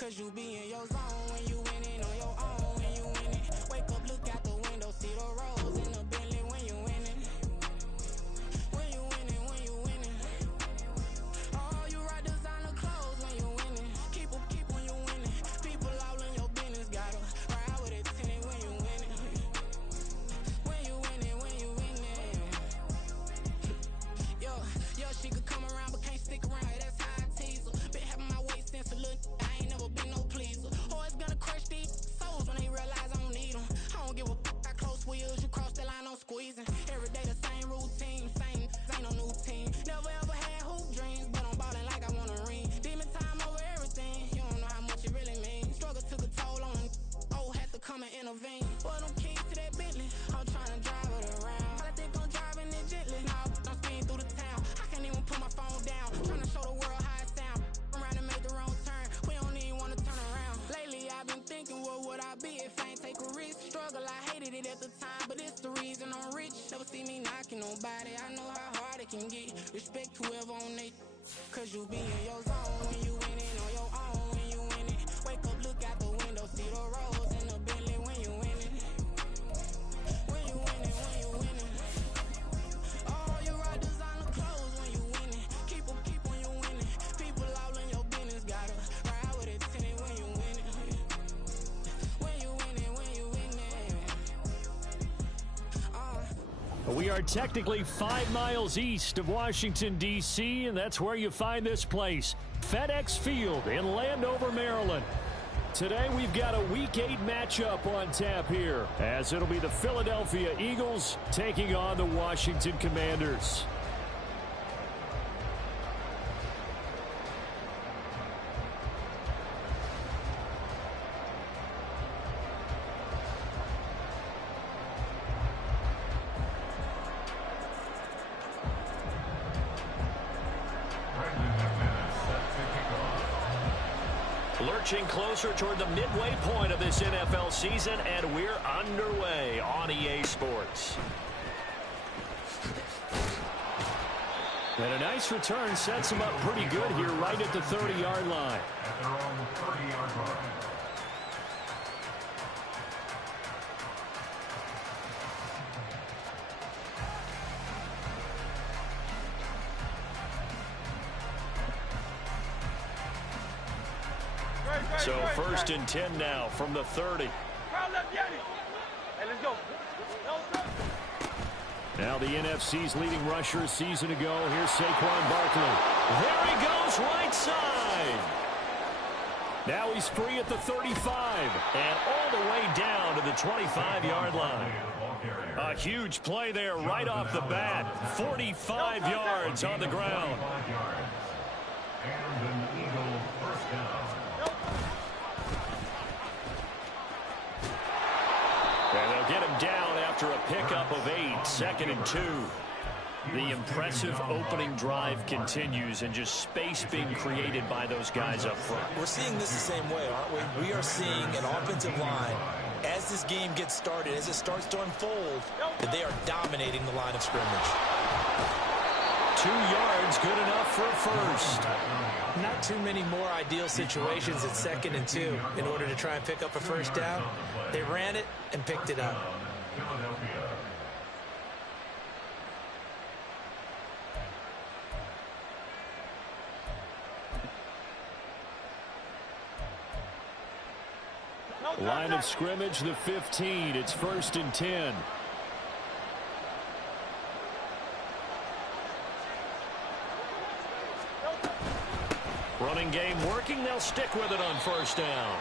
Cause you be in your zone when you winning on your own when you winning. Wake up, look out the window, see the rose in the Bentley when you winning. When you winning, when you winning. Oh, you rock designer clothes when you winning. Keep when you winning. People all in your business, gotta ride with it tinted when you winning. When you winning, when you winning. Yo, she could come around but can't stick around. That's how I tease her. Been having my waist since a little. I ain't never been no pleaser. Always gonna crush these souls when they realize I don't need them. I don't give a f*** how close wheels. You cross the line, I'm squeezing. Every day the same routine, same ain't no new team. Never ever had hoop dreams, but I'm ballin' like I want a ring. Demon time over everything. You don't know how much it really means. Struggle took a toll on it. Oh, had to come and intervene. Boy, them keys to that Bentley. I'm trying to drive it around. I think I'm driving it gently. Nah, I'm speeding through the town. I can't even put my phone down. Trying to show the world how it sound. Around and make the wrong turn. We don't even wanna turn around. Lately I've been thinking, what would I be if I ain't take a risk? Struggle, I hated it at the time, but it's the reason I'm rich. Never see me knocking nobody. I know how hard it can get. Respect whoever on it. Cause you be in your zone when you winning on your own when you winning. Wake up, look out the window, see the rose in the Bentley when you winning. When you winning, when you winning. Oh, you rock designer clothes when you winning. Keep when you winning. People all in your business, gotta ride with it tinted when you winning. When you winning, when you winning. We are technically 5 miles east of Washington, D.C., and that's where you find this place, FedEx Field in Landover, Maryland. Today we've got a Week 8 matchup on tap here, as it'll be the Philadelphia Eagles taking on the Washington Commanders. Lurching closer toward the midway point of this NFL season, and we're underway on EA Sports. And a nice return sets him up pretty good here right at the 30-yard line. At their own 30-yard line. So 1st and 10 now from the 30. Now the NFC's leading rusher a season ago. Here's Saquon Barkley. There he goes, right side. Now he's free at the 35 and all the way down to the 25-yard line. A huge play there right off the bat. 45 yards on the ground. And an Eagle first down. And they'll get him down after a pickup of 8, 2nd and 2. The impressive opening drive continues, and just space being created by those guys up front. We're seeing this the same way, aren't we? We are seeing an offensive line, as this game gets started, as it starts to unfold, that they are dominating the line of scrimmage. 2 yards, good enough for a first. Not too many more ideal situations at 2nd and 2 in order to try and pick up a first down. They ran it and picked it up. Line of scrimmage, the 15. It's 1st and 10. Running game working. They'll stick with it on 1st down.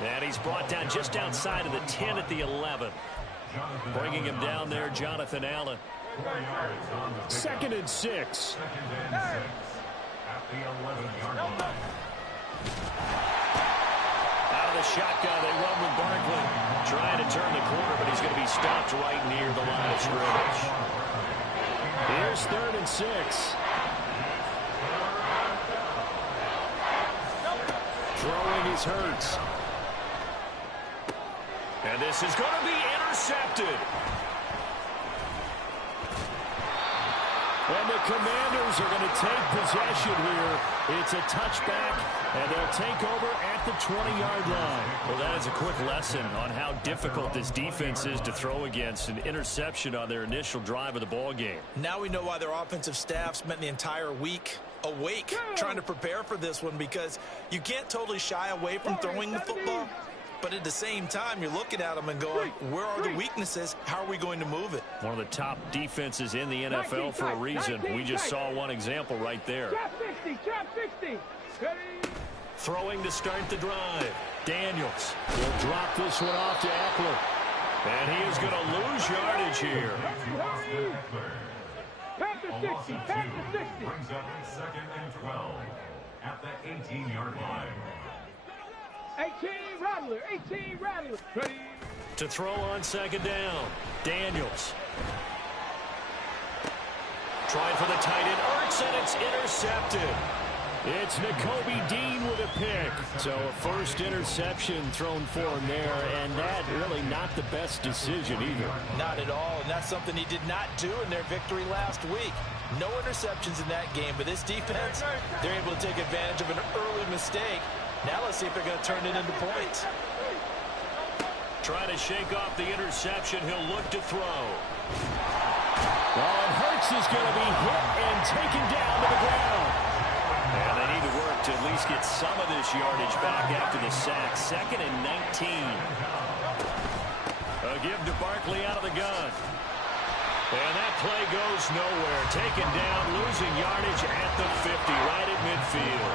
And he's brought down just outside of the 10 at the 11. Bringing him down there, Jonathan Allen. 2nd and 6. At the 11-yard line. Out of the shotgun, they run with Barkley. Trying to turn the corner, but he's going to be stopped right near the line of scrimmage. Here's 3rd and 6. Throwing is Hurts. And this is going to be intercepted. And the Commanders are going to take possession here. It's a touchback And they'll take over at the 20-yard line. Well, that is a quick lesson on how difficult this defense is to throw against. An interception on their initial drive of the ball game. Now we know why their offensive staff spent the entire week awake trying to prepare for this one, because you can't totally shy away from throwing the football. But at the same time, you're looking at them and going, where are the weaknesses? How are we going to move it? One of the top defenses in the NFL for a reason. We just saw one example right there. Trap 60. Ready? Throwing to start the drive. Daniels will drop this one off to Eckler. And he is going to lose yardage here. Pass to 60. Brings up 2nd and 12 at the 18-yard line. 18 Rattler. Ready? To throw on second down. Daniels. Trying for the tight end. Ertz, and it's intercepted. It's Nakobe Dean with a pick. So a first interception thrown for him there, and that really not the best decision either. Not at all, and that's something he did not do in their victory last week. No interceptions in that game, but this defense, they're able to take advantage of an early mistake. Now let's see if they're going to turn it into points. Trying to shake off the interception. He'll look to throw. Oh, and Hurts is going to be hit and taken down to the ground. And they need to work to at least get some of this yardage back after the sack. 2nd and 19. A give to Barkley out of the gun. And that play goes nowhere. Taken down, losing yardage at the 50, right at midfield.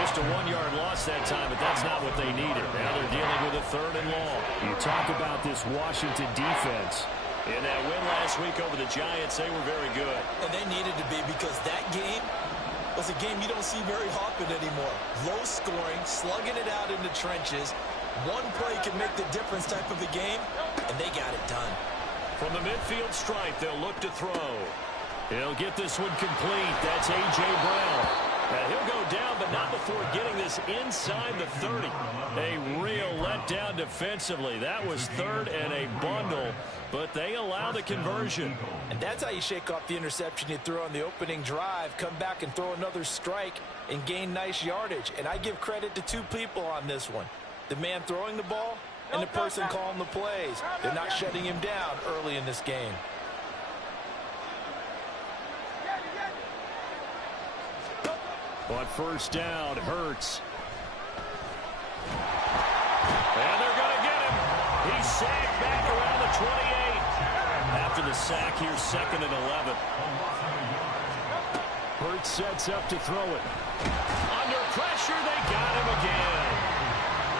Just a 1-yard loss that time, but that's not what they needed. Now they're dealing with a 3rd and long. You talk about this Washington defense. In that win last week over the Giants, they were very good. And they needed to be, because that game was a game you don't see very often anymore. Low scoring, slugging it out in the trenches. One play can make the difference type of a game, and they got it done. From the midfield stripe, they'll look to throw. He'll get this one complete. That's A.J. Brown. And he'll go down, but not before getting this inside the 30. A real letdown defensively. That was 3rd and a bundle, but they allow the conversion. And that's how you shake off the interception you threw on the opening drive, come back and throw another strike and gain nice yardage. And I give credit to 2 people on this one. The man throwing the ball and the person calling the plays. They're not shutting him down early in this game. On first down, Hurts. And they're going to get him. He's sacked back around the 28. After the sack, here's 2nd and 11. Hurts sets up to throw it. Under pressure, they got him again.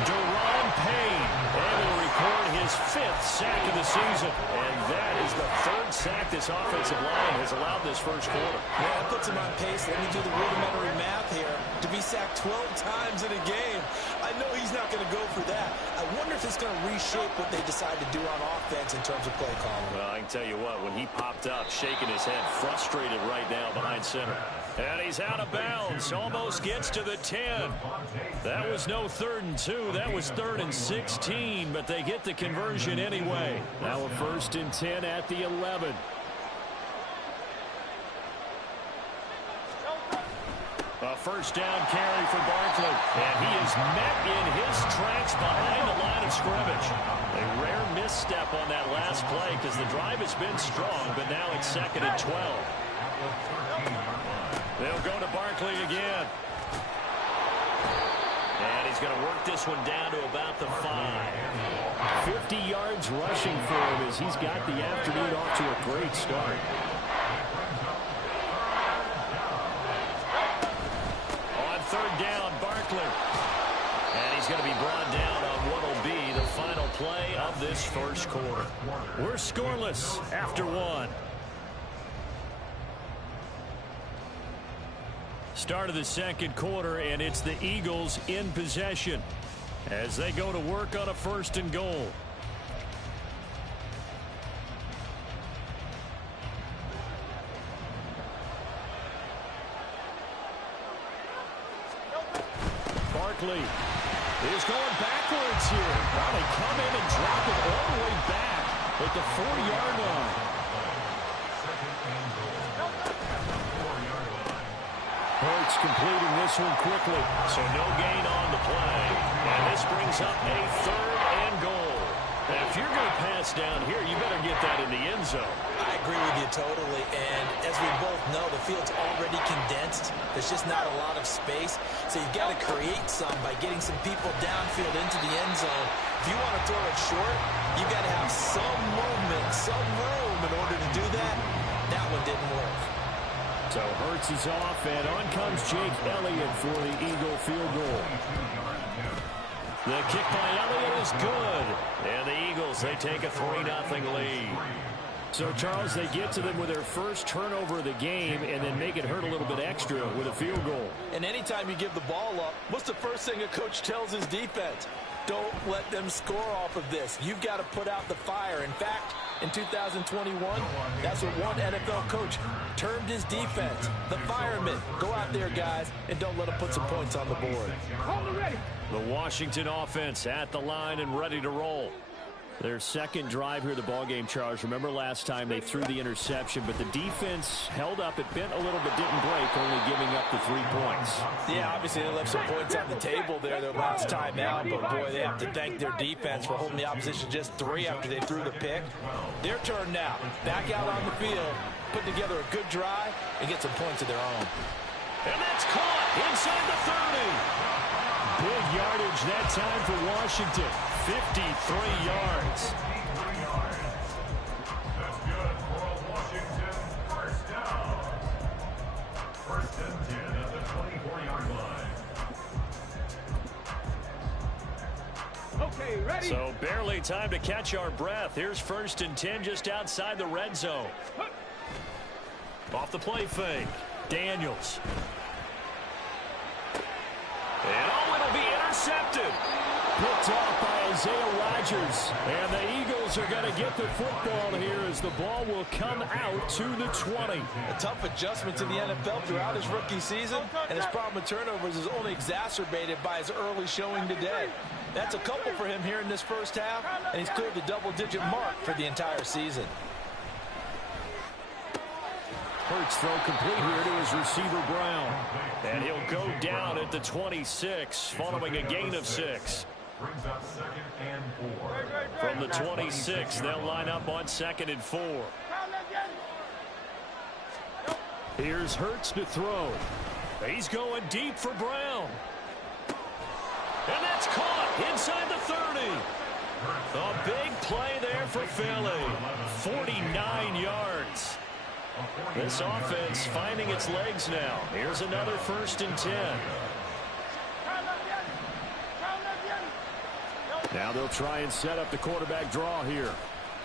Deron Payne able to record his 5th sack of the season. And that is the 3rd sack this offensive line has allowed this first quarter. Yeah, that puts him on pace. Let me do the rudimentary math here. To be sacked 12 times in a game, I know he's not going to go for that. I wonder if it's going to reshape what they decide to do on offense in terms of play calling. Well, I can tell you what, when he popped up, shaking his head, frustrated right now behind center. And he's out of bounds, almost gets to the 10. That was no 3rd and 2, that was 3rd and 16, but they get the conversion anyway. Now a 1st and 10 at the 11. A first down carry for Barkley, and he is met in his tracks behind the line of scrimmage. A rare misstep on that last play because the drive has been strong, but now it's 2nd and 12. They'll go to Barkley again. And he's going to work this one down to about the 5. 50 yards rushing for him as he's got the afternoon off to a great start. On 3rd down, Barkley. And he's going to be brought down on what will be the final play of this first quarter. We're scoreless after 1. Start of the second quarter, and it's the Eagles in possession as they go to work on a 1st and goal. Barkley is going backwards here. Well, they come in and drop it all the way back at the 4-yard line. Hurts completing this one quickly. So no gain on the play. And this brings up a 3rd and goal. Now, if you're going to pass down here, you better get that in the end zone. I agree with you totally. And as we both know, the field's already condensed. There's just not a lot of space. So you've got to create some by getting some people downfield into the end zone. If you want to throw it short, you've got to have some movement, some room in order to do that. That one didn't work. So Hurts is off, and on comes Jake Elliott for the Eagle field goal. The kick by Elliott is good. And the Eagles, they take a 3-0 lead. So, Charles, they get to them with their first turnover of the game and then make it hurt a little bit extra with a field goal. And anytime you give the ball up, what's the first thing a coach tells his defense? Don't let them score off of this. You've got to put out the fire. In fact, in 2021, that's what one NFL coach termed his defense. The firemen. Go out there, guys, and don't let them put some points on the board. The Washington offense at the line and ready to roll. Their second drive here, the ballgame, Charles. Remember last time they threw the interception, but the defense held up. It bent a little bit, didn't break, only giving up the 3 points. Yeah, obviously they left some points on the table there their last time out, but boy, they have to thank their defense for holding the opposition just 3 after they threw the pick. Their turn now. Back out on the field, put together a good drive, and get some points of their own. And that's caught inside the 30. Big yardage that time for Washington. 53 yards. That's good for Washington. First down. First and 10 at the 24-yard line. Okay, ready? So barely time to catch our breath. Here's 1st and 10 just outside the red zone. Off the play fake. Daniels. And it'll be intercepted. Picked off by Isaiah Rodgers. And the Eagles are going to get the football here as the ball will come out to the 20. A tough adjustment to the NFL throughout his rookie season, and his problem with turnovers is only exacerbated by his early showing today. That's a couple for him here in this first half, and he's cleared the double-digit mark for the entire season. Hurts throw complete here to his receiver Brown. And he'll go down at the 26 following a gain of 6. Brings up 2nd and 4. From the 26, they'll line up on 2nd and 4. Here's Hurts to throw. He's going deep for Brown. And that's caught inside the 30. A big play there for Philly. 49 yards. This offense finding its legs now. Here's another 1st and 10. Now they'll try and set up the quarterback draw here.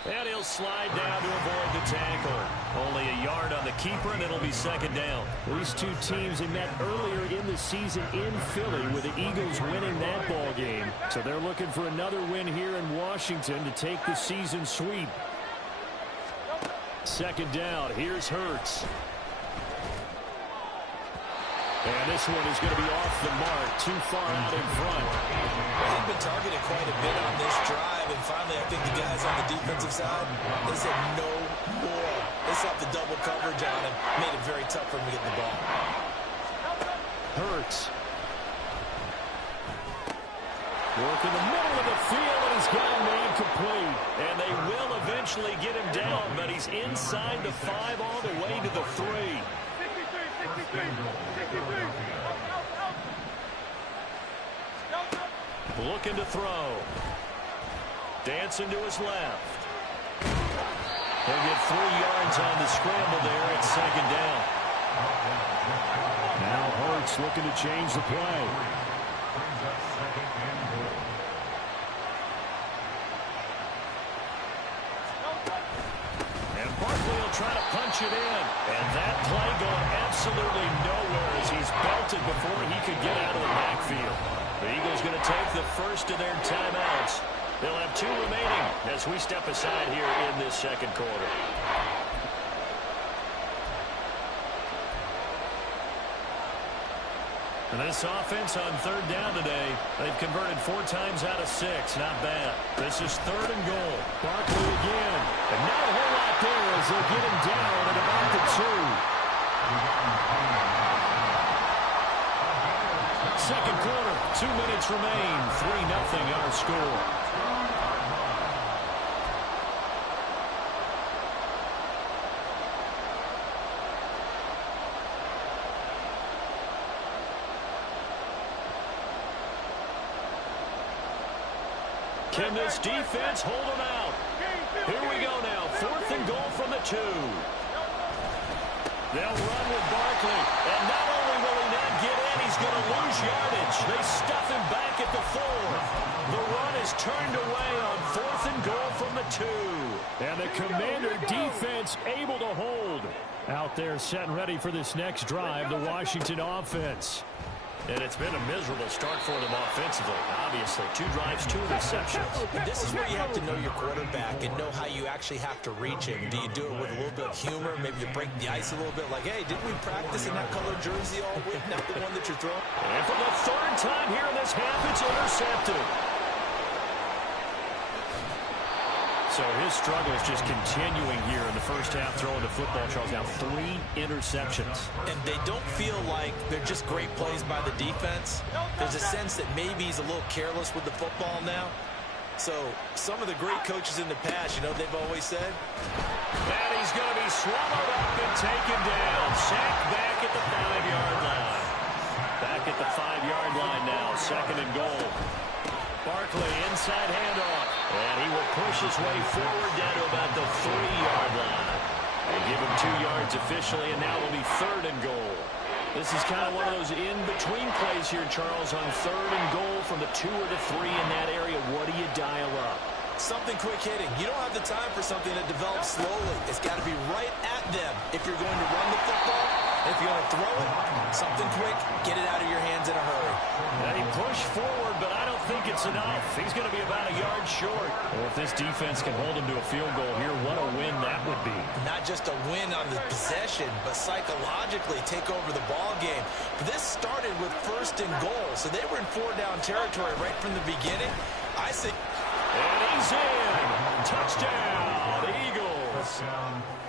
And he'll slide down to avoid the tackle. Only a yard on the keeper, and it'll be 2nd down. These two teams, they met earlier in the season in Philly with the Eagles winning that ball game. So they're looking for another win here in Washington to take the season sweep. 2nd down. Here's Hurts. And this one is going to be off the mark. Too far out in front. They've been targeted quite a bit on this drive, and finally I think the guys on the defensive side, they said no more. They slapped the double coverage on him, made it very tough for him to get the ball. Hurts. Work in the middle of the field, and he's got him incomplete. And they will eventually get him down, but he's inside the 5 all the way to the 3. 63. Looking to throw. Dancing to his left. They'll get 3 yards on the scramble there at 2nd down. Now Hurts looking to change the play. And Barkley will try to punch it in. And that play going absolutely nowhere as he's belted before he could get out of the backfield. The Eagles going to take the first of their timeouts. They'll have 2 remaining as we step aside here in this 2nd quarter. And this offense on 3rd down today, they've converted 4 times out of 6. Not bad. This is 3rd and goal. Barkley again. And not a whole lot there as they'll get him down at about the 2. Second quarter, 2 minutes remain. 3-0 our score. Can this defense hold them out? Here we go now. 4th and goal from the 2. They'll run with Barkley. And not only will he not get in, he's going to lose yardage. They stuff him back at the 4. The run is turned away on 4th and goal from the 2. And the Commander defense able to hold. Out there set and ready for this next drive, the Washington offense. And it's been a miserable start for them offensively. Obviously, 2 drives, 2 interceptions. And this is where you have to know your quarterback and know how you actually have to reach him. Do you do it with a little bit of humor? Maybe you break the ice a little bit like, hey, didn't we practice in that colored jersey all week? Not the one that you're throwing. And for the 3rd time here in this half, it's intercepted. So his struggle is just continuing here in the first half, throwing the football. Charles, now 3 interceptions. And they don't feel like they're just great plays by the defense. There's a sense that maybe he's a little careless with the football now. So some of the great coaches in the past, you know, they've always said. And he's going to be swallowed up and taken down. Sacked back at the 5-yard line. Back at the 5-yard line now, 2nd and goal. Barkley inside handoff. And he will push his way forward down to about the 3-yard line. They give him 2 yards officially, and now it'll be 3rd and goal. This is kind of one of those in-between plays here, Charles, on 3rd and goal from the 2 or the 3 in that area. What do you dial up? Something quick hitting. You don't have the time for something that develops slowly. It's got to be right at them if you're going to run the football. And if you're going to throw it, something quick, get it out of your hands in a hurry. And he pushed forward, but I don't think it's enough. He's going to be about a yard short. Well, if this defense can hold him to a field goal here, what a win that would be. Not just a win on the possession, but psychologically take over the ball game. This started with 1st and goal, so they were in 4-down territory right from the beginning. I think. And he's in. Touchdown, Eagles.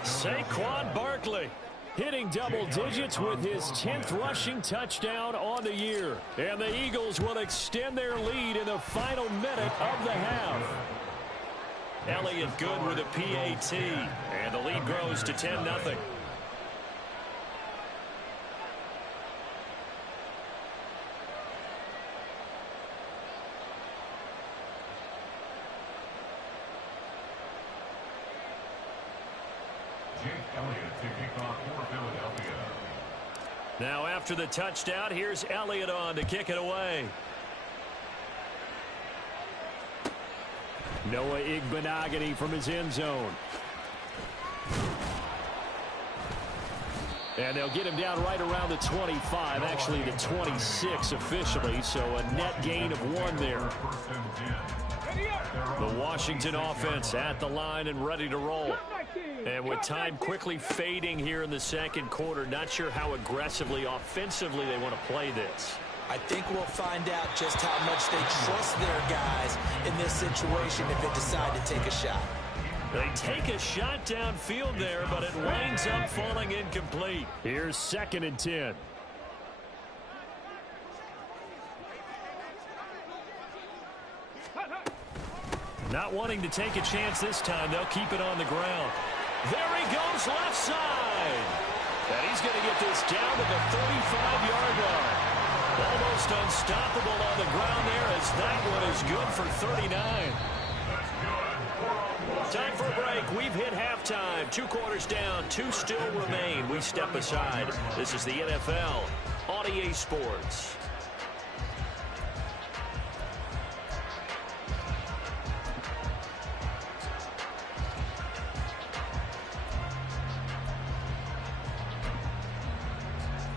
Saquon Barkley hitting double digits with his 10th rushing touchdown on the year. And the Eagles will extend their lead in the final minute of the half. Elliott good with a PAT. And the lead grows to 10-0. Now after the touchdown, here's Elliott on to kick it away. Noah Igbenogany from his end zone. And they'll get him down right around the 25, actually the 26 officially, so a net gain of 1 there. The Washington offense at the line and ready to roll. And with time quickly fading here in the 2nd quarter, not sure how aggressively, offensively they want to play this. I think we'll find out just how much they trust their guys in this situation if they decide to take a shot. They take a shot downfield there, but it winds up falling incomplete. Here's 2nd and 10. Not wanting to take a chance this time, they'll keep it on the ground. There he goes left side. And he's going to get this down to the 35-yard line. Almost unstoppable on the ground there as that one is good for 39. Time for a break. We've hit halftime. 2 quarters down. 2 still remain. We step aside. This is the NFL on EA Sports.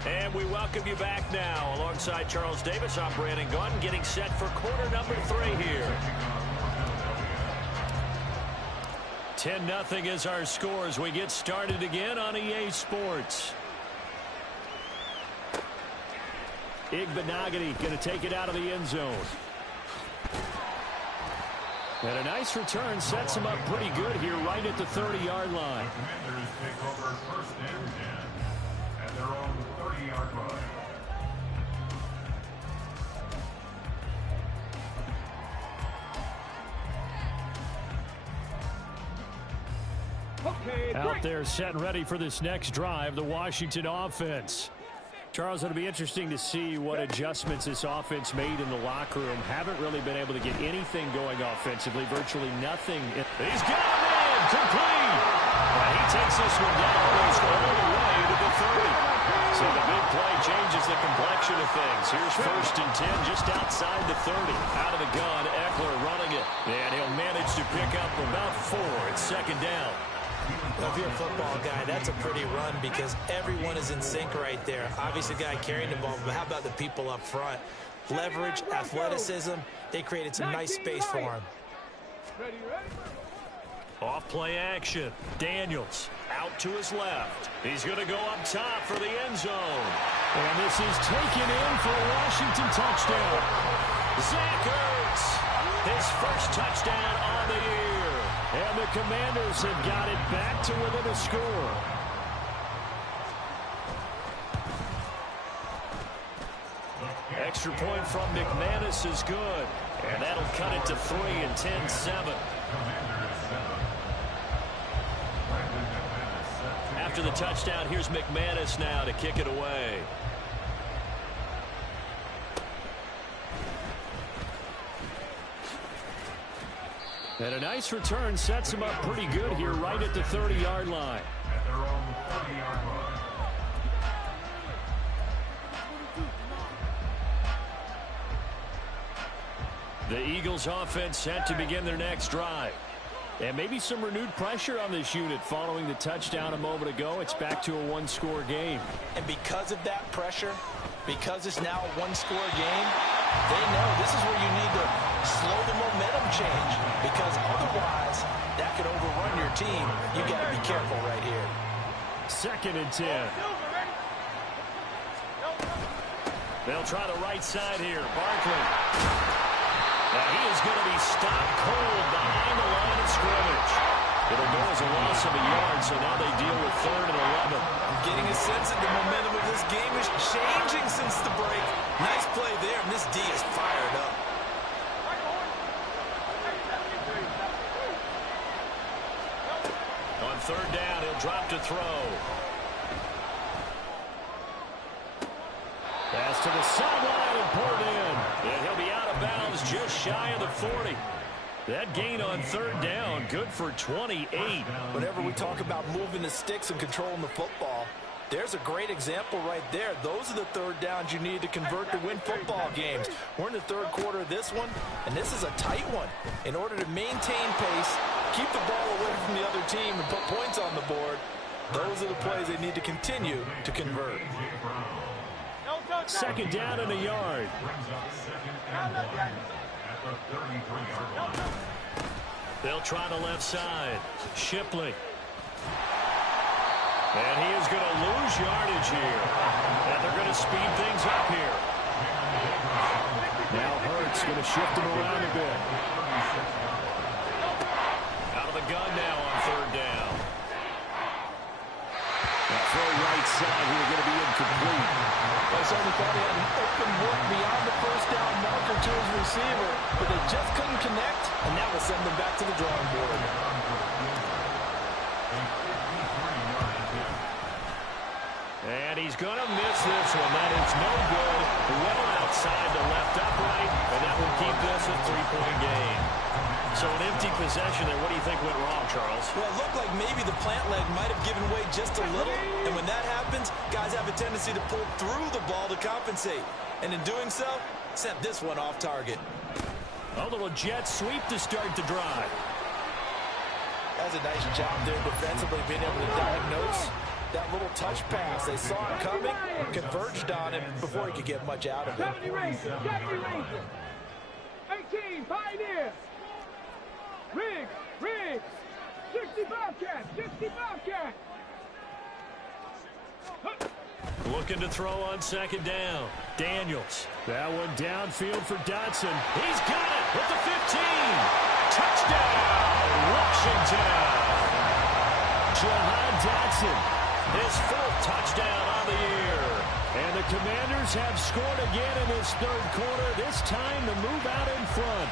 And we welcome you back now. Alongside Charles Davis, I'm Brandon Gaudin, getting set for quarter number 3 here. 10-0 is our score as we get started again on EA Sports. Igbenogany going to take it out of the end zone. And a nice return sets him up pretty good here right at the 30-yard line. Commanders take over 1st and 10 at their own 30-yard line. Out there set and ready for this next drive, the Washington offense. Charles, it'll be interesting to see what adjustments this offense made in the locker room. Haven't really been able to get anything going offensively, virtually nothing. He's got him in, complete. He takes this one down almost all the way to the 30. So the big play changes the complexion of things. Here's 1st and 10 just outside the 30. Out of the gun, Eckler running it. And he'll manage to pick up about 4. It's 2nd down. Well, if you're a football guy, that's a pretty run because everyone is in sync right there. Obviously, the guy carrying the ball, but how about the people up front? Leverage, athleticism, they created some nice space for him. Off play action. Daniels out to his left. He's going to go up top for the end zone. And this is taken in for a Washington touchdown. Zach Ertz, his first touchdown on the year. And the Commanders have got it back to within a score. Extra point from McManus is good. And that'll cut it to 3 and 10-7. After the touchdown, here's McManus now to kick it away. And a nice return sets him up pretty good here right at the 30-yard line. At their own 30-yard line. The Eagles offense set to begin their next drive. And maybe some renewed pressure on this unit following the touchdown a moment ago. It's back to a one-score game. And because of that pressure, because it's now a one-score game, they know this is where you need to slow the momentum change because otherwise that could overrun your team. You got to be careful right here. 2nd and 10. They'll try the right side here. Barkley. Now he is going to be stopped cold behind the line of scrimmage. It'll go as a loss of a yard, so now they deal with 3rd and 11. I'm getting a sense that the momentum of this game is changing since the break. Nice play there, and this D is fired up. On 3rd down, he'll drop to throw. Pass to the sideline and pulled in. And he'll be out of bounds just shy of the 40. That gain on 3rd down, good for 28. Whenever we talk about moving the sticks and controlling the football, there's a great example right there. Those are the 3rd downs you need to convert to win football games. We're in the 3rd quarter of this one, and this is a tight one. In order to maintain pace, keep the ball away from the other team, and put points on the board, those are the plays they need to continue to convert. 2nd down and a yard. They'll try the left side. Shipley. And he is going to lose yardage here. And they're going to speed things up here. Now Hurts going to shift him around a bit. Out of the gun now on 3rd down. That throw right side here going to be incomplete. I certainly thought he had an open look beyond the 1st down marker to his receiver, but they just couldn't connect, and that will send them back to the drawing board. And he's going to miss this one. That is no good. Well outside the left upright, and that will keep this a 3-point game. So an empty possession there. What do you think went wrong, Charles? Well, it looked like maybe the plant leg might have given way just a little, and when that happens, guys have a tendency to pull through the ball to compensate. And in doing so, sent this one off target. A little jet sweep to start the drive. That's a nice job there defensively, being able to diagnose that little touch pass. They saw it coming, converged on him before he could get much out of it. 18, Pioneer. Riggs. 65 cat. Looking to throw on 2nd down. Daniels. That one downfield for Dotson. He's got it with the 15. Touchdown, Washington. Jahan Dotson, his 4th touchdown on the year. And the Commanders have scored again in this 3rd quarter, this time to move out in front.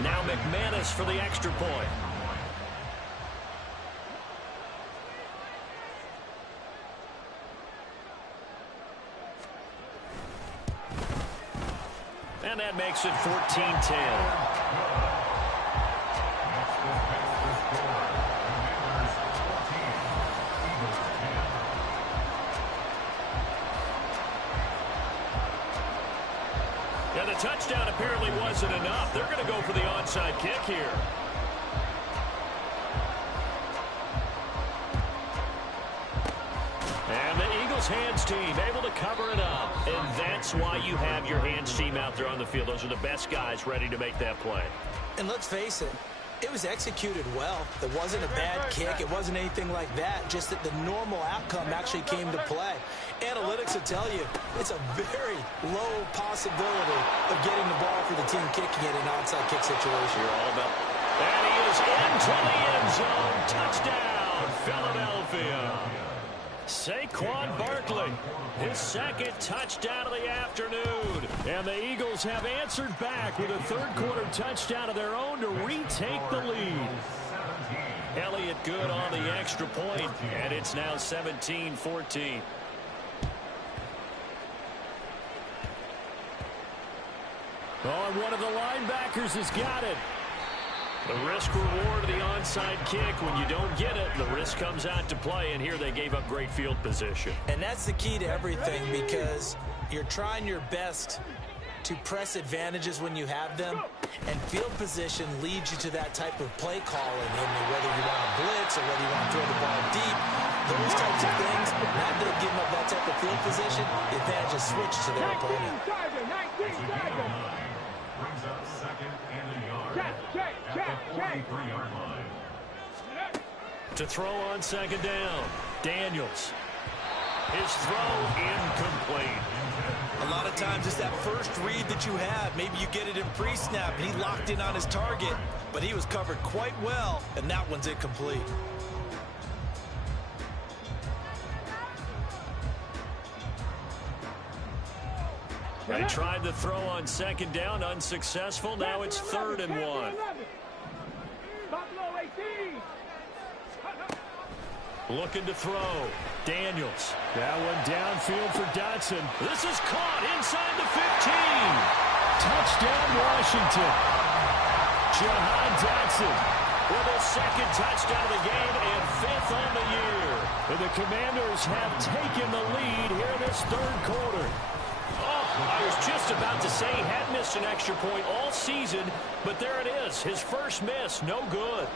Now McManus for the extra point. And that makes it 14-10. Yeah, the touchdown apparently wasn't enough. They're going to go for the onside kick here. And the Eagles hands team able to cover it up. And that's why you have your hands team out there on the field. Those are the best guys ready to make that play. And let's face it, it was executed well. It wasn't a bad kick. It wasn't anything like that. Just that the normal outcome actually came to play. Analytics will tell you it's a very low possibility of getting the ball for the team kicking it in an onside kick situation. You're all about. And he is into the end zone. Touchdown, Philadelphia. Saquon Barkley, his second touchdown of the afternoon. And the Eagles have answered back with a third-quarter touchdown of their own to retake the lead. Elliott good on the extra point, and it's now 17-14. Oh, and one of the linebackers has got it. The risk-reward of the onside kick. When you don't get it, the risk comes out to play, and here they gave up great field position. And that's the key to everything, because you're trying your best to press advantages when you have them, and field position leads you to that type of play calling, whether you want to blitz or whether you want to throw the ball deep. Those types of things, not that give them up that type of field position, the advantage is switched to their opponent. 19 seconds. Brings up second and a yard. Check. At the 43-yard line. To throw on second down, Daniels. His throw incomplete. A lot of times it's that first read that you have. Maybe you get it in pre-snap, and he locked in on his target, but he was covered quite well, and that one's incomplete. They tried to throw on second down, unsuccessful. Now it's 3rd and 1. Buffalo 18. Looking to throw. Daniels. That one downfield for Dotson. This is caught inside the 15. Touchdown, Washington. Jahan Dotson with his second touchdown of the game and 5th on the year. And the Commanders have taken the lead here in this third quarter. I was just about to say he had missed an extra point all season, but there it is. His first miss, no good.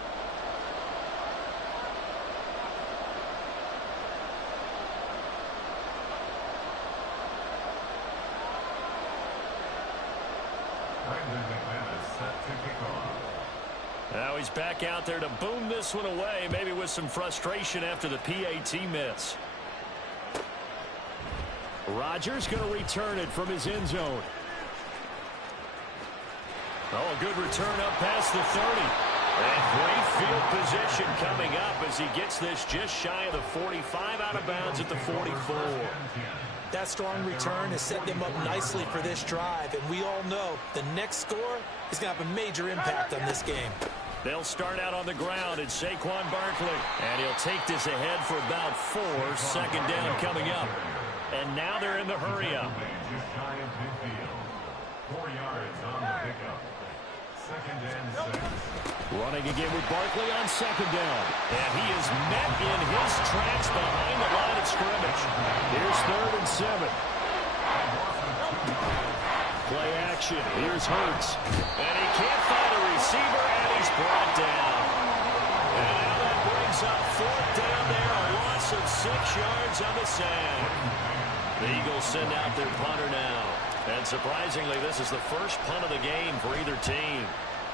Now he's back out there to boom this one away, maybe with some frustration after the PAT miss. Rodgers going to return it from his end zone. Oh, a good return up past the 30. And great field position coming up as he gets this just shy of the 45, out of bounds at the 44. That strong return has set them up nicely for this drive, and we all know the next score is going to have a major impact on this game. They'll start out on the ground at Saquon Barkley, and he'll take this ahead for about 4. Second down coming up. And now they're in the hurry up. 4 yards on the pickup. 2nd and 6. Running again with Barkley on second down. And he is met in his tracks behind the line of scrimmage. Here's 3rd and 7. Play action. Here's Hurts. And he can't find a receiver, and he's brought down. And now that brings up 4th down there. A loss of 6 yards on the sack. The Eagles send out their punter now. And surprisingly, this is the first punt of the game for either team.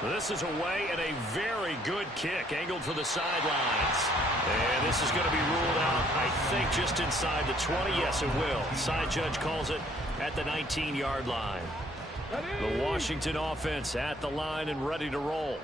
This is away and a very good kick angled for the sidelines. And this is going to be ruled out, I think, just inside the 20. Yes, it will. Side judge calls it at the 19-yard line. The Washington offense at the line and ready to roll.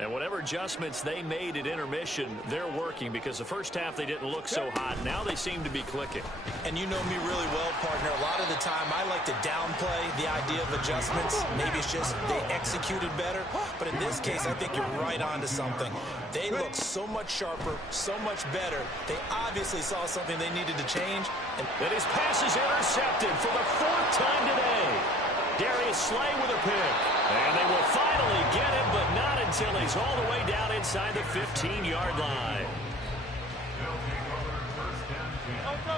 And whatever adjustments they made at intermission, they're working because the first half they didn't look so hot. Now they seem to be clicking. And you know me really well, partner. A lot of the time I like to downplay the idea of adjustments. Maybe it's just they executed better. But in this case, I think you're right on to something. They look so much sharper, so much better. They obviously saw something they needed to change. And his pass is intercepted for the 4th time today. Darius Slay with a pick. And they will finally get him, but not until he's all the way down inside the 15-yard line.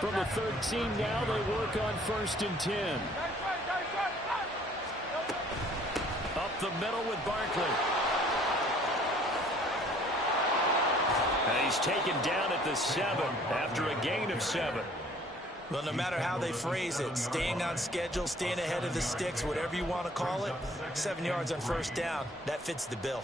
From the 13 now, they work on 1st and 10. Up the middle with Barkley. And he's taken down at the 7 after a gain of 7. Well, no matter how they phrase it, staying on schedule, staying ahead of the sticks, whatever you want to call it, 7 yards on 1st down, that fits the bill.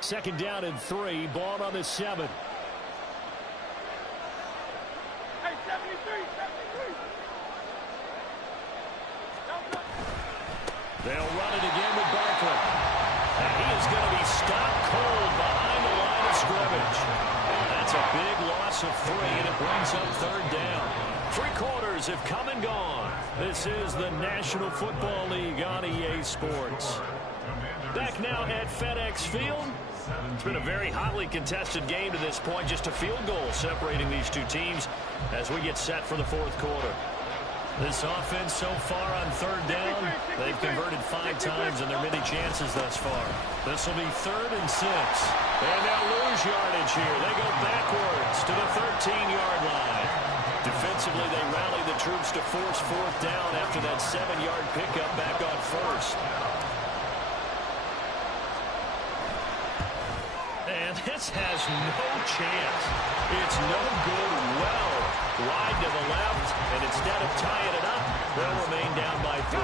Second down and 3, ball on the 7. Hey, 73. They'll run it again with Barkley. And he is going to be stopped cold behind the line of scrimmage. That's a big loss of 3, and it brings up 3rd down. 3 quarters have come and gone. This is the National Football League on EA Sports. Back now at FedEx Field. It's been a very hotly contested game to this point. Just a field goal separating these two teams as we get set for the 4th quarter. This offense so far on 3rd down, they've converted 5 times and there are many chances thus far. This will be 3rd and 6. And they'll lose yardage here. They go backwards to the 13-yard line. Defensively, they rally the troops to force 4th down after that 7-yard pickup back on 1st. And this has no chance. It's no good. Well, wide to the left, and instead of tying it up, they'll remain down by 3.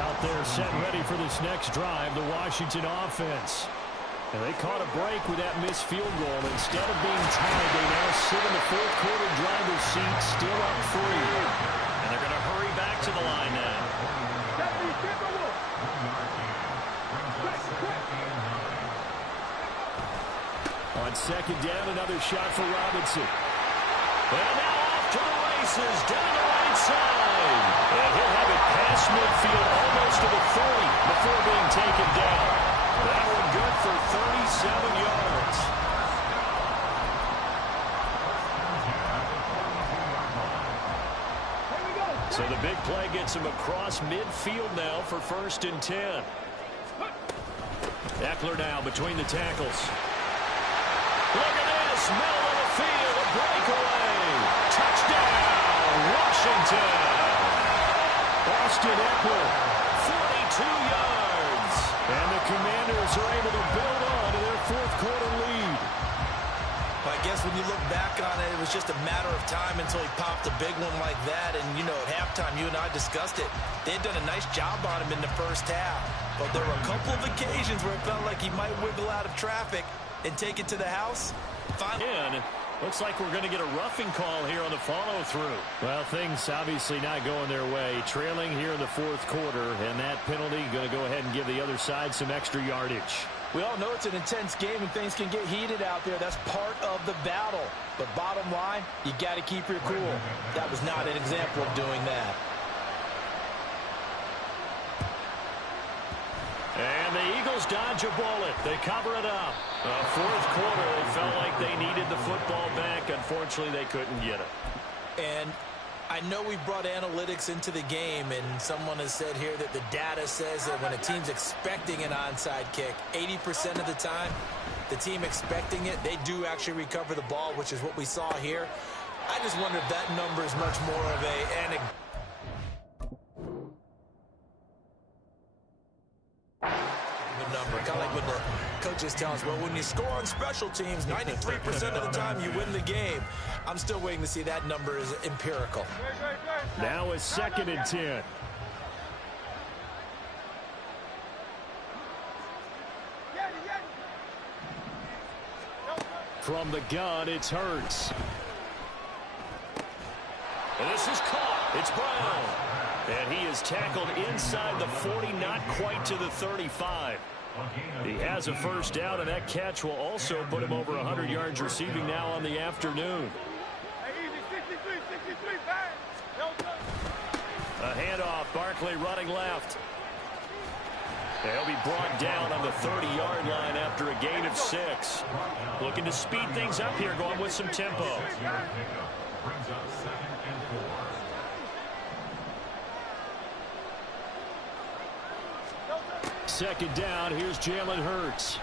Out there set ready for this next drive, the Washington offense. And they caught a break with that missed field goal. Instead of being tied, they now sit in the 4th quarter driver's seat, still up 3. And they're going to hurry back to the line now. On 2nd down, another shot for Robinson. And now off to the races, down the right side. And he'll have it past midfield, almost to the 30 before being taken down. That one good for 37 yards. So the big play gets him across midfield now for 1st and 10. Eckler now between the tackles. Look at this, middle of the field, a breakaway. Touchdown, Washington. Austin Eckler, 42 yards. And the Commanders are able to build on to their 4th quarter lead. I guess when you look back on it, it was just a matter of time until he popped a big one like that. And, you know, at halftime, you and I discussed it. They had done a nice job on him in the 1st half. But there were a couple of occasions where it felt like he might wiggle out of traffic and take it to the house. And looks like we're going to get a roughing call here on the follow-through. Well, things obviously not going their way. Trailing here in the 4th quarter, and that penalty going to go ahead and give the other side some extra yardage. We all know it's an intense game and things can get heated out there. That's part of the battle. But bottom line, you got to keep your cool. That was not an example of doing that. And the Eagles dodge a bullet. They cover it up. 4th quarter, they felt like they needed the football back. Unfortunately, they couldn't get it. And I know we brought analytics into the game, and someone has said here that the data says that when a team's expecting an onside kick, 80% of the time, the team expecting it, they do actually recover the ball, which is what we saw here. I just wonder if that number is much more of an number. Kind of like when the coaches tell us, well, when you score on special teams, 93% of the time you win the game. I'm still waiting to see that number is empirical. Now it's 2nd and 10. From the gun, it's Hurts. And this is caught. It's Brown. And he is tackled inside the 40, not quite to the 35. He has a first down, and that catch will also put him over 100 yards receiving now on the afternoon. A handoff, Barkley running left. He'll be brought down on the 30-yard line after a gain of 6. Looking to speed things up here, going with some tempo. Second down, here's Jalen Hurts.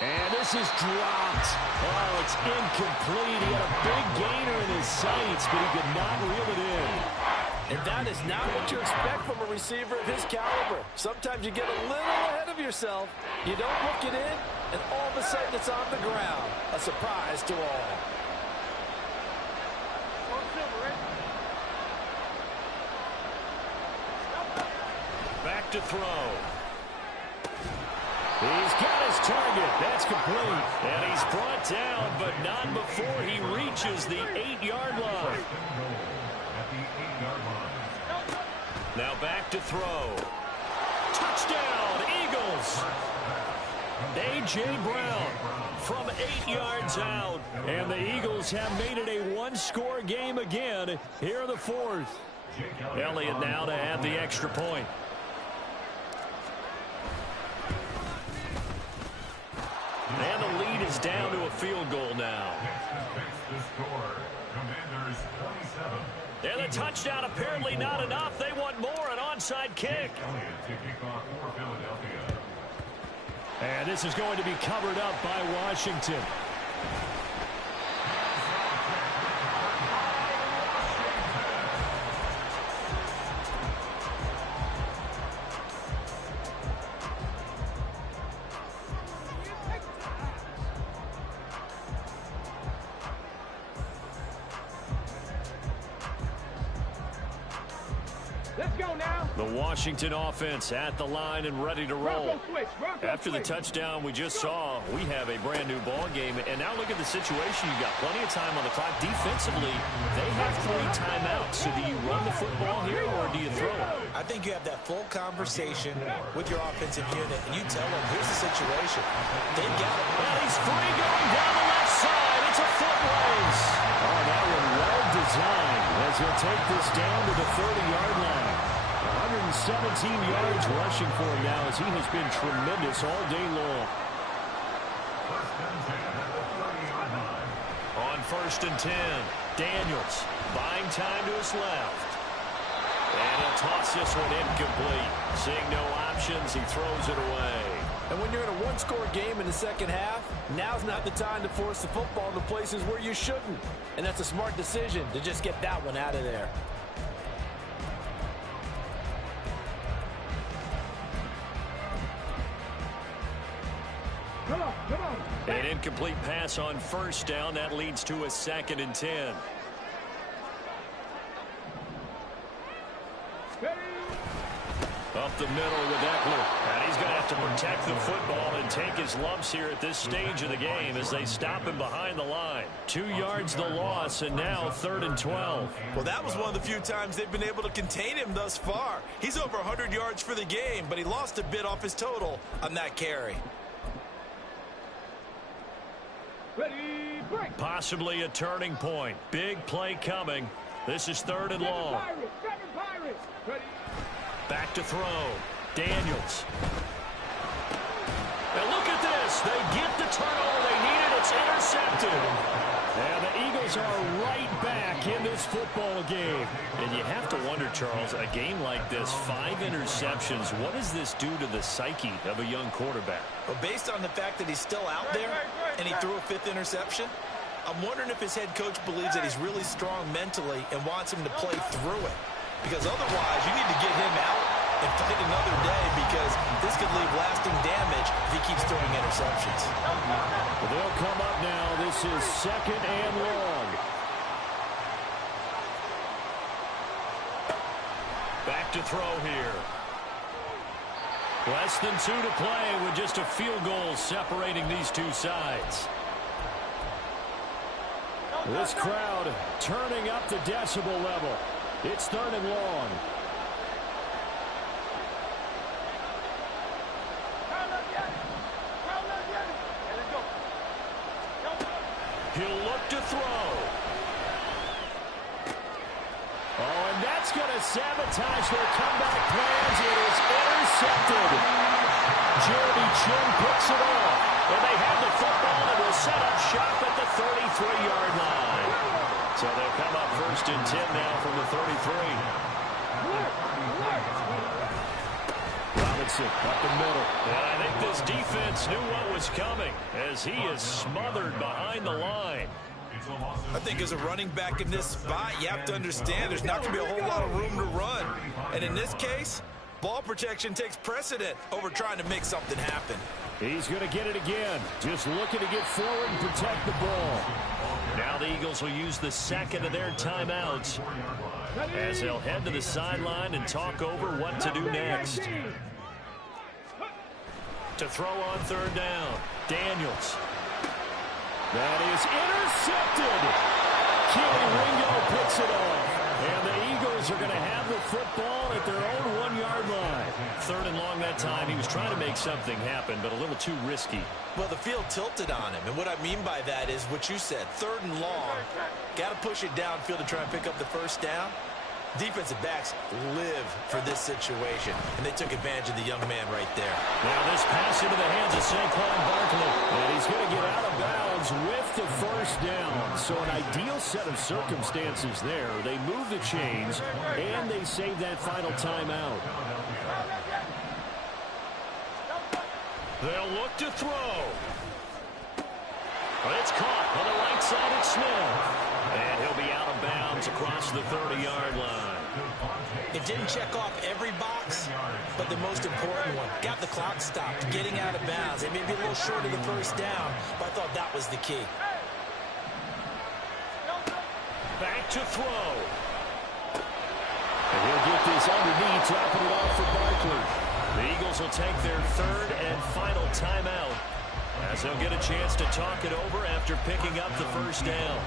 And this is dropped. Oh, it's incomplete. He had a big gainer in his sights, but he could not reel it in. And that is not what you expect from a receiver of his caliber. Sometimes you get a little ahead of yourself. You don't look it in, and all of a sudden it's on the ground. A surprise to all. Back to throw. He's got his target. That's complete. And he's brought down, but not before he reaches the 8-yard line. Now back to throw. Touchdown, Eagles. A.J. Brown from 8 yards out. And the Eagles have made it a one-score game again here in the fourth. Elliott now to add the extra point. And the lead is down to a field goal now. And the touchdown apparently not enough. They want more, an onside kick. And this is going to be covered up by Washington. The Washington offense at the line and ready to roll. After the touchdown we just saw, we have a brand new ball game. And now look at the situation. You've got plenty of time on the clock. Defensively, they have 3 timeouts. So do you run the football here or do you throw it? I think you have that full conversation with your offensive unit, and you tell them, here's the situation. They've got it. And he's free going down the left side. It's a foot race. Oh, that one well designed as he'll take this down to the 30-yard line. 117 yards rushing for him now as he has been tremendous all day long. On 1st and 10, Daniels buying time to his left. And he'll toss this one incomplete. Seeing no options, he throws it away. And when you're in a one-score game in the second half, now's not the time to force the football to places where you shouldn't. And that's a smart decision to just get that one out of there. An incomplete pass on 1st down. That leads to a 2nd and 10. Up the middle with Eckler. And he's going to have to protect the football and take his lumps here at this stage of the game as they stop him behind the line. 2 yards the loss, and now 3rd and 12. Well, that was one of the few times they've been able to contain him thus far. He's over 100 yards for the game, but he lost a bit off his total on that carry. Possibly a turning point. Big play coming. This is 3rd and long. Back to throw. Daniels. And look at this. They get the turnover they needed. It's intercepted. And the Eagles are right back in this football game. And you have to wonder, Charles, a game like this, 5 interceptions, what does this do to the psyche of a young quarterback? Well, based on the fact that he's still out there and he threw a 5th interception, I'm wondering if his head coach believes that he's really strong mentally and wants him to play through it. Because otherwise, you need to get him out and fight another day, because this could leave lasting damage if he keeps throwing interceptions. Well, they'll come up now. This is 2nd and long. Back to throw here. Less than 2 to play with just a field goal separating these two sides. This crowd turning up the decibel level. It's 3rd and long. He'll look to throw. Oh, and that's going to sabotage their comeback plans. It is intercepted. Jeremy Chin picks it off. And they have the football and will set up shop at the 33-yard line. So they'll come up 1st and 10 now from the 33. Robinson up the middle. And I think this defense knew what was coming as he is smothered behind the line. I think as a running back in this spot, you have to understand there's not going to be a whole lot of room to run. And in this case, ball protection takes precedent over trying to make something happen. He's going to get it again. Just looking to get forward and protect the ball. Now the Eagles will use the 2nd of their timeouts as they'll head to the sideline and talk over what to do next. To throw on 3rd down, Daniels. That is intercepted. Keely Ringo picks it off. And the Eagles are going to have the football at their own 1-yard line. 3rd and long that time. He was trying to make something happen, but a little too risky. Well, the field tilted on him. And what I mean by that is what you said. 3rd and long. Got to push it downfield to try and pick up the 1st down. Defensive backs live for this situation, and they took advantage of the young man right there. Now this pass into the hands of Saquon Barkley, and he's going to get out of bounds with the 1st down. So an ideal set of circumstances there. They move the chains, and they save that final timeout. They'll look to throw. It's caught on the right side of Smith. And he'll be out of bounds across the 30-yard line. It didn't check off every box, but the most important one. Got the clock stopped, getting out of bounds. It may be a little short of the 1st down, but I thought that was the key. Back to throw. And he'll get this underneath, dropping it off for Barkley. The Eagles will take their 3rd and final timeout as they'll get a chance to talk it over after picking up the 1st down.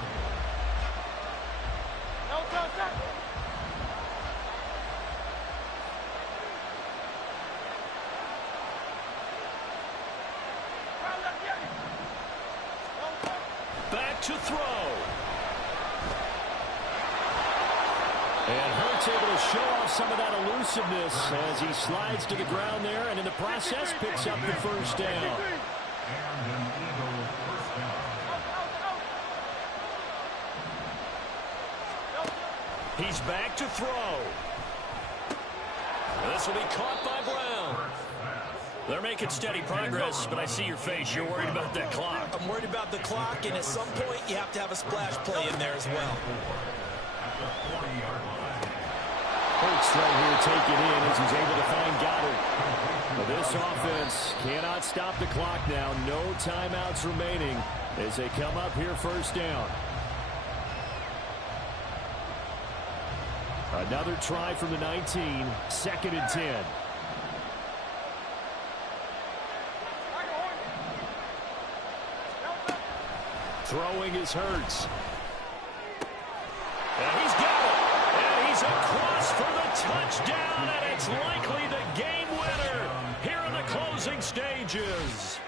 Back to throw. And Hurts able to show off some of that elusiveness as he slides to the ground there, and in the process picks up the 1st down. He's back to throw. This will be caught by Brown. They're making steady progress, but I see your face. You're worried about that clock. I'm worried about the clock, and at some point, you have to have a splash play in there as well. Hurts right here taken in as he's able to find Goddard. But this offense cannot stop the clock now. No timeouts remaining as they come up here 1st down. Another try from the 19, 2nd and 10. Throwing is Hurts. And he's got it. And he's across for the touchdown, and it's likely the game winner here in the closing stages.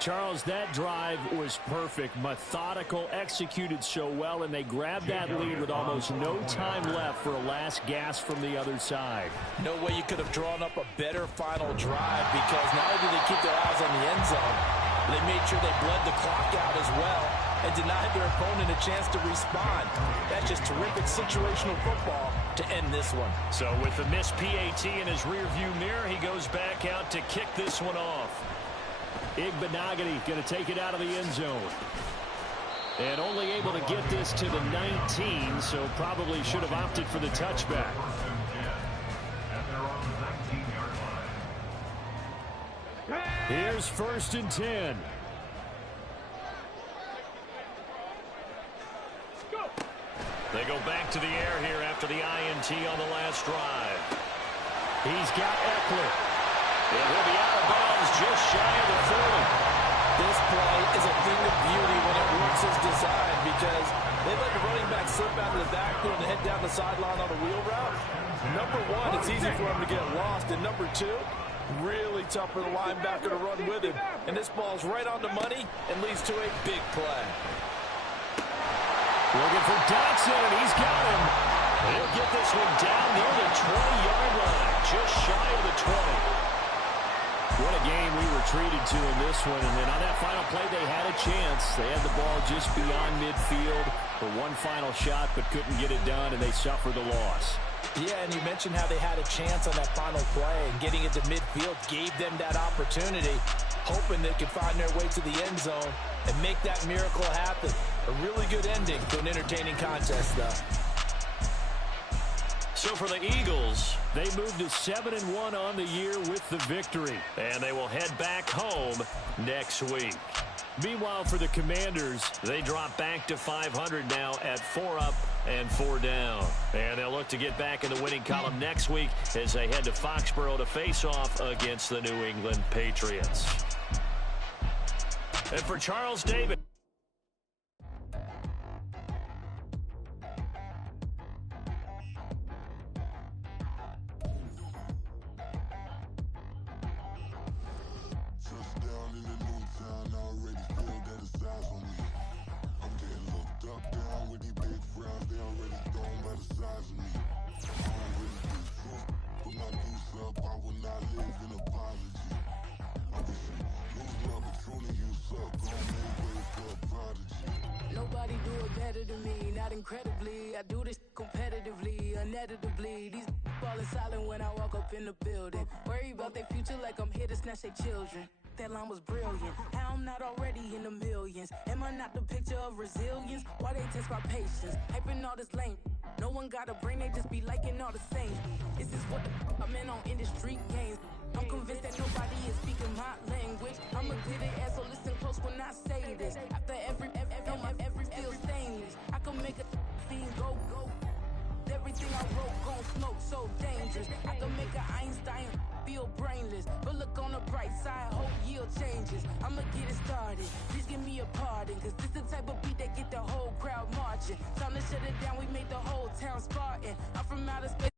Charles, that drive was perfect, methodical, executed so well, and they grabbed that lead with almost no time left for a last gasp from the other side. No way you could have drawn up a better final drive, because not only did they keep their eyes on the end zone, they made sure they bled the clock out as well and denied their opponent a chance to respond. That's just terrific situational football to end this one. So with the missed PAT in his rearview mirror, he goes back out to kick this one off. Igbenogany going to take it out of the end zone. And only able to get this to the 19, so probably should have opted for the touchback. Here's 1st and 10. They go back to the air here after the INT on the last drive. He's got Eckler. And he'll be out of bounds just shy of the 40. This play is a thing of beauty when it works as to the backfield and head down the sideline on a wheel route, number one, it's easy for him to get lost. And number two, really tough for the linebacker to run with him. And this ball's right on the money and leads to a big play. Looking for Dotson, and he's got him. He'll get this one down near the 20-yard line, just shy of the 20. What a game we were treated to in this one. And then on that final play, they had a chance. They had the ball just beyond midfield for one final shot, but couldn't get it done, and they suffered the loss. Yeah, and you mentioned how they had a chance on that final play, and getting into midfield gave them that opportunity, hoping they could find their way to the end zone and make that miracle happen. A really good ending to an entertaining contest, though. So for the Eagles, they moved to 7-1 on the year with the victory, and they will head back home next week. Meanwhile, for the Commanders, they drop back to 500 now at 4 up and 4 down. And they'll look to get back in the winning column next week as they head to Foxborough to face off against the New England Patriots. And for Charles Davis. Nobody do it better than me, not incredibly. I do this competitively, uneditably. These falling silent when I walk up in the building. Worry about their future like I'm here to snatch their children. That line was brilliant. How I'm not already in the millions? Am I not the picture of resilience? Why they test my patience? Hyping all this lame. No one got a brain, they just be liking all the same. This is what the I'm in on industry games. I'm convinced that nobody is speaking my language. I'ma get it ass, so listen close when I say this. After every feel stainless. I can make a fiend go. Everything I wrote gon' smoke, so dangerous. I can make an Einstein feel brainless. But look on the bright side, hope yield changes. I'ma get it started, please give me a pardon. Cause this the type of beat that get the whole crowd marching. Time to shut it down, we made the whole town Spartan. I'm from outer space.